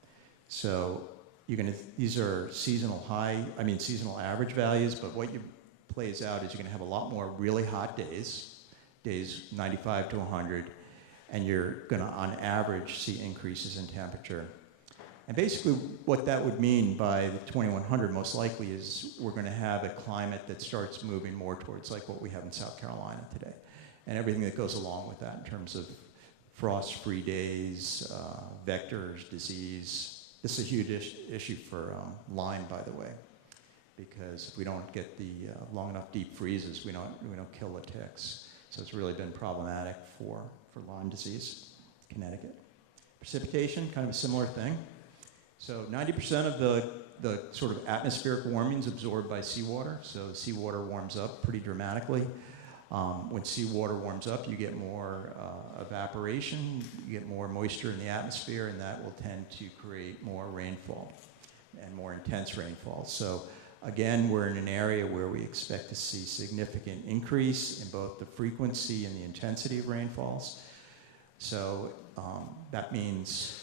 So these are seasonal average values, but what plays out is you're going to have a lot more really hot days 95 to 100, and you're going to, on average, see increases in temperature. And basically what that would mean by the 2100 most likely is we're going to have a climate that starts moving more towards like what we have in South Carolina today, and everything that goes along with that in terms of frost-free days, vectors, disease. This is a huge issue for Lyme, by the way, because if we don't get the long enough deep freezes, we don't kill the ticks. So it's really been problematic for Lyme disease, Connecticut. Precipitation, kind of a similar thing. So 90% of the sort of atmospheric warming is absorbed by seawater. So seawater warms up pretty dramatically. When seawater warms up, you get more evaporation, you get more moisture in the atmosphere, and that will tend to create more rainfall and more intense rainfall. So again, we're in an area where we expect to see significant increase in both the frequency and the intensity of rainfalls. So that means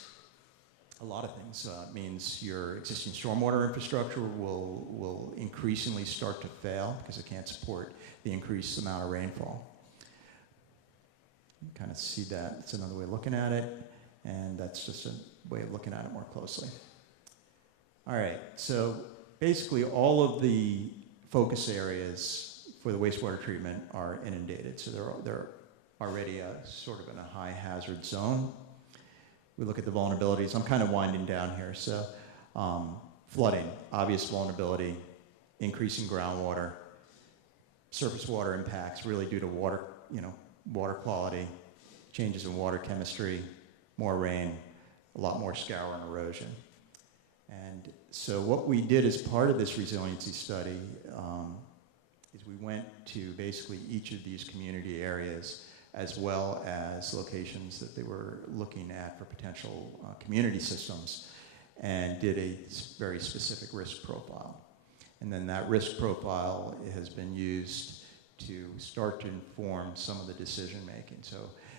a lot of things. It means your existing stormwater infrastructure will increasingly start to fail because it can't support the increased amount of rainfall. You kind of see that. It's another way of looking at it, and that's just a way of looking at it more closely. All right, so basically all of the focus areas for the wastewater treatment are inundated, so they're already sort of in a high hazard zone. We look at the vulnerabilities. I'm kind of winding down here. So flooding, obvious vulnerability, increasing groundwater, surface water impacts really due to water quality, changes in water chemistry, more rain, a lot more scour and erosion. And so what we did as part of this resiliency study is we went to basically each of these community areas as well as locations that they were looking at for potential community systems, and did a very specific risk profile. And then that risk profile has been used to start to inform some of the decision making. So,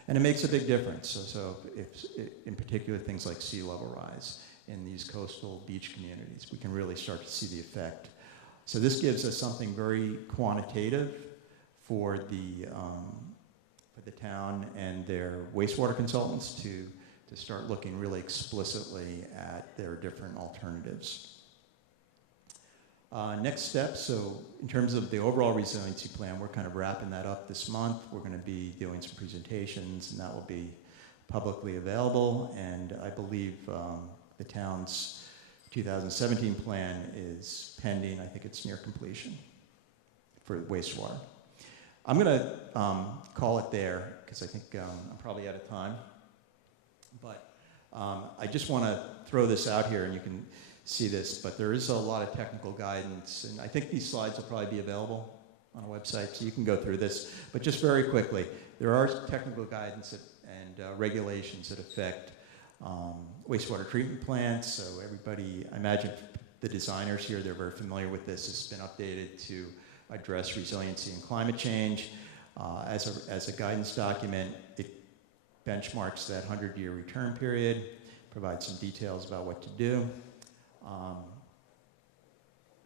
and it makes a big difference. So if in particular things like sea level rise in these coastal beach communities, we can really start to see the effect. So this gives us something very quantitative for the town and their wastewater consultants to start looking really explicitly at their different alternatives. Next step, so in terms of the overall resiliency plan, we're kind of wrapping that up this month. We're going to be doing some presentations, and that will be publicly available. And I believe the town's 2017 plan is pending. I think it's near completion for wastewater. I'm going to call it there because I think I'm probably out of time. But I just want to throw this out here, and you can see this, but there is a lot of technical guidance, and I think these slides will probably be available on a website, so you can go through this. But just very quickly, there are technical guidance and regulations that affect wastewater treatment plants. So everybody, I imagine the designers here, they're very familiar with this. It's been updated to address resiliency and climate change. As a guidance document, it benchmarks that 100-year return period, provides some details about what to do.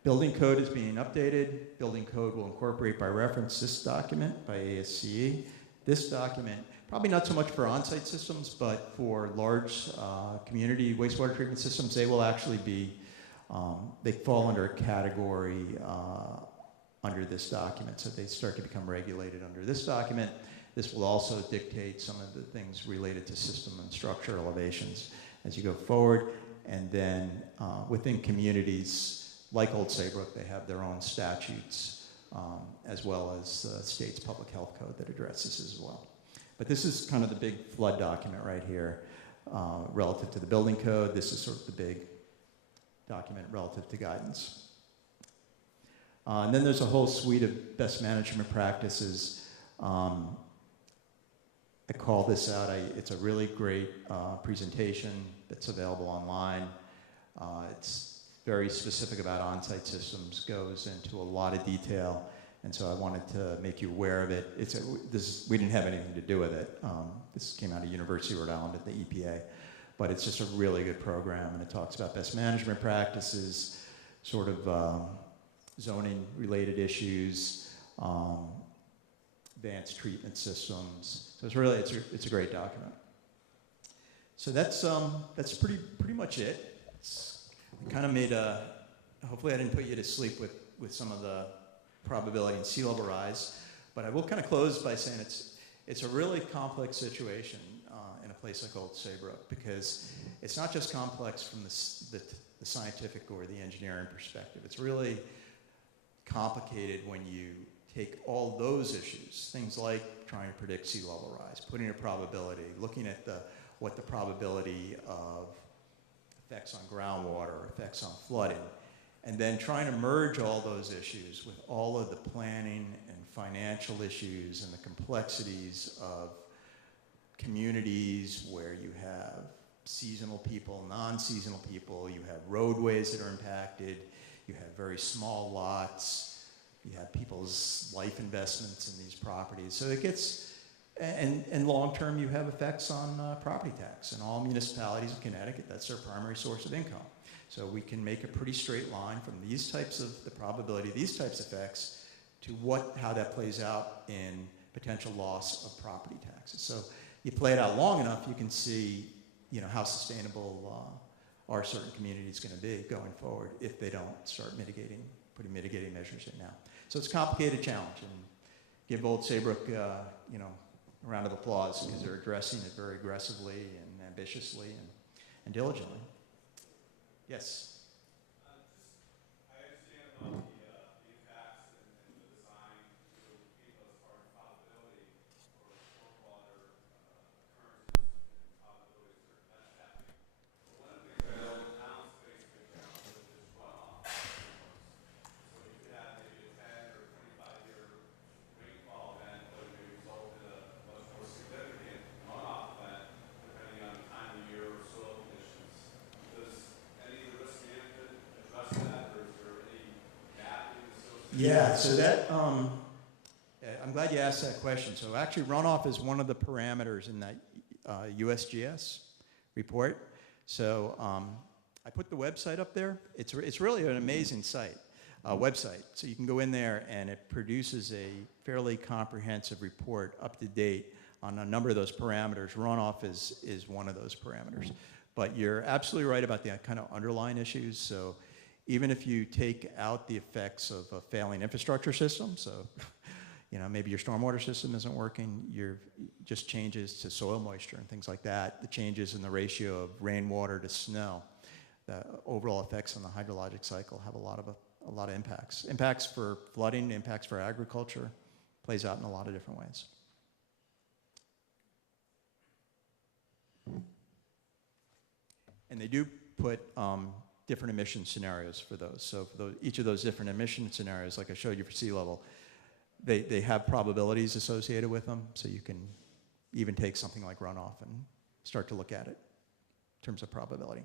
Building code is being updated. Building code will incorporate by reference this document by ASCE. This document, probably not so much for on-site systems, but for large community wastewater treatment systems, they will actually be, they fall under a category under this document. So they start to become regulated under this document. This will also dictate some of the things related to system and structure elevations as you go forward. And then within communities like Old Saybrook, they have their own statutes, as well as the state's public health code that addresses as well. But this is kind of the big flood document right here relative to the building code. This is sort of the big document relative to guidance. And then there's a whole suite of best management practices. I call this out. It's a really great presentation that's available online. It's very specific about on-site systems, goes into a lot of detail, and so I wanted to make you aware of it. We didn't have anything to do with it. This came out of University of Rhode Island at the EPA, but it's just a really good program, and it talks about best management practices, sort of zoning-related issues, advanced treatment systems. So it's a great document. So that's pretty much it. I kind of made hopefully I didn't put you to sleep with some of the probability and sea level rise, but I will kind of close by saying it's a really complex situation in a place like Old Saybrook, because it's not just complex from the scientific or the engineering perspective. It's really complicated when you take all those issues, things like trying to predict sea level rise, putting a probability, looking at what the probability of effects on groundwater, effects on flooding, and then trying to merge all those issues with all of the planning and financial issues and the complexities of communities where you have seasonal people, non-seasonal people, you have roadways that are impacted, you have very small lots, you have people's life investments in these properties. So it gets, and long-term you have effects on property tax. In all municipalities of Connecticut, that's their primary source of income. So we can make a pretty straight line from these types of, the probability of these types of effects to how that plays out in potential loss of property taxes. So you play it out long enough, you can see, how sustainable are certain communities going to be going forward if they don't start putting mitigating measures in now. So it's a complicated challenge, and give Old Saybrook, a round of applause, because they're addressing it very aggressively and ambitiously and diligently. Yes? I understand about the impacts and the design to keep us part of probability for stormwater occurrences and probabilities that's happening. But one of the things I know the town's facing a challenge with is runoff. So you could have maybe a 10 or 25-year rainfall event, but it may result in a much more significant runoff event depending on the time of year or soil conditions. Does any of the risk management address that, or is there any mapping associated? Yeah, so that, I'm glad you asked that question. So actually runoff is one of the parameters in that USGS report. So I put the website up there. It's really an amazing site. website. So you can go in there and it produces a fairly comprehensive report up to date on a number of those parameters. Runoff is one of those parameters. But you're absolutely right about the kind of underlying issues. So even if you take out the effects of a failing infrastructure system, so maybe your stormwater system isn't working, just changes to soil moisture and things like that, the changes in the ratio of rainwater to snow, the overall effects on the hydrologic cycle have a lot of impacts. Impacts for flooding, impacts for agriculture, plays out in a lot of different ways. And they do put different emission scenarios for those. So for each of those different emission scenarios, like I showed you for sea level, they have probabilities associated with them, so you can even take something like runoff and start to look at it in terms of probability.